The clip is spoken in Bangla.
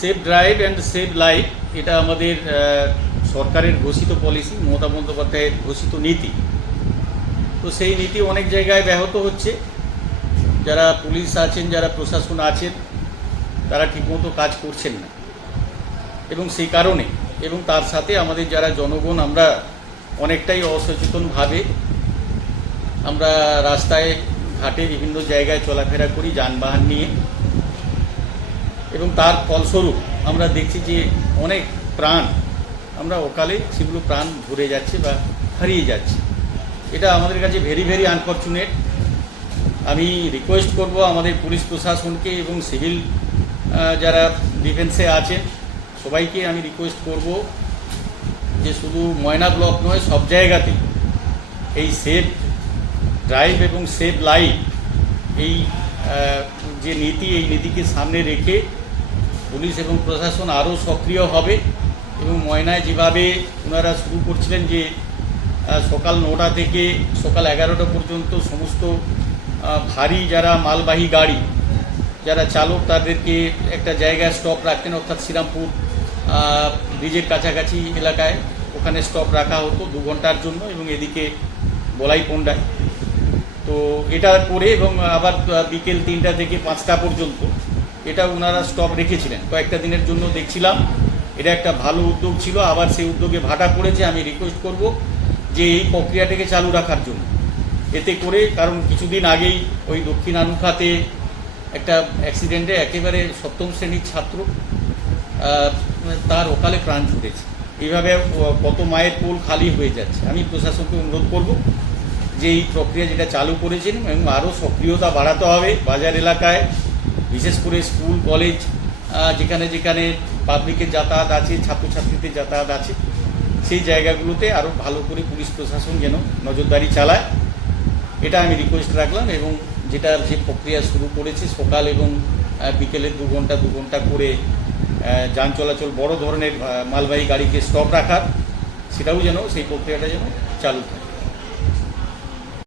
Safe drive and save life এটা আমাদের সরকারের ঘোষিত পলিসি মমতা বন্দ্যোপাধ্যায়ের ঘোষিত নীতি। তো সেই নীতি অনেক জায়গায় ব্যাহত হচ্ছে। যারা পুলিশ আছেন, যারা প্রশাসন আছেন, তারা ঠিকমতো কাজ করছেন না। এবং সেই কারণে, এবং তার সাথে আমাদের যারা জনগণ, আমরা অনেকটাই অসচেতনভাবে আমরা রাস্তায়, ঘাটে বিভিন্ন জায়গায় চলাফেরা করি, যানবাহন নিয়ে। এবং তার ফলস্বরূপ আমরা দেখছি যে অনেক প্রাণ, আমরা ওকালে সেগুলো প্রাণ ঘুরে যাচ্ছে বা হারিয়ে যাচ্ছে। এটা আমাদের কাছে ভেরি ভেরি আনফর্চুনেট আমি রিকোয়েস্ট করব আমাদের পুলিশ প্রশাসনকে এবং সিভিল যারা ডিফেন্সে আছেন, সবাইকে আমি রিকোয়েস্ট করব যে শুধু ময়না ব্লক নয়, সব জায়গাতেই এই সেফ ড্রাইভ এবং সেফ লাইফ এই যে নীতি, এই নীতিকে সামনে রেখে পুলিশ এবং প্রশাসন আরও সক্রিয় হবে এবং ময়নায় যেভাবে ওনারা শুরু করছিলেন যে সকাল নটা থেকে সকাল এগারোটা পর্যন্ত সমস্ত ভারী যারা মালবাহী গাড়ি, যারা চালক তাদেরকে একটা জায়গায় স্টপ রাখতেন, অর্থাৎ শ্রীরামপুর ব্রিজের কাছাকাছি এলাকায় ওখানে স্টপ রাখা হতো দু ঘণ্টার জন্য এবং এদিকে বলাই পন্ডায় তো এটা করে এবং আবার বিকেল তিনটা থেকে পাঁচটা পর্যন্ত এটা ওনারা স্টপ রেখেছিলেন। কয়েকটা দিনের জন্য দেখছিলাম। এটা একটা ভালো উদ্যোগ ছিল। আবার সেই উদ্যোগে ভাটা পড়েছে। আমি রিকোয়েস্ট করব যে এই প্রক্রিয়াটাকে চালু রাখার জন্য। এতে করে কারণ কিছুদিন আগেই ওই দক্ষিণ আনুখাতে একটা অ্যাক্সিডেন্টে একেবারে সপ্তম শ্রেণির ছাত্র তার ওকালে প্রাণ ছুটেছে। এইভাবে কত মায়ের পোল খালি হয়ে যাচ্ছে। আমি প্রশাসনকে অনুরোধ করব যে এই প্রক্রিয়া যেটা চালু করেছেন এবং আরও সক্রিয়তা বাড়াতে হবে বাজার এলাকায়। বিশেষ করে স্কুল, কলেজ যেখানে যেখানে পাবলিকের যাতায়াত আছে, ছাত্রছাত্রীদের যাতায়াত আছে, সেই জায়গাগুলোতে আরও ভালো করে পুলিশ প্রশাসন যেন নজরদারি চালায়। এটা আমি রিকোয়েস্ট রাখলাম এবং যেটা যে প্রক্রিয়া শুরু করেছে সকাল এবং বিকেলে দু ঘণ্টা দু ঘণ্টা করে যান চলাচল বড় ধরনের মালবাহী গাড়িকে স্টপ রাখার, সেটাও যেন সেই প্রক্রিয়াটা যেন চালু থাকে।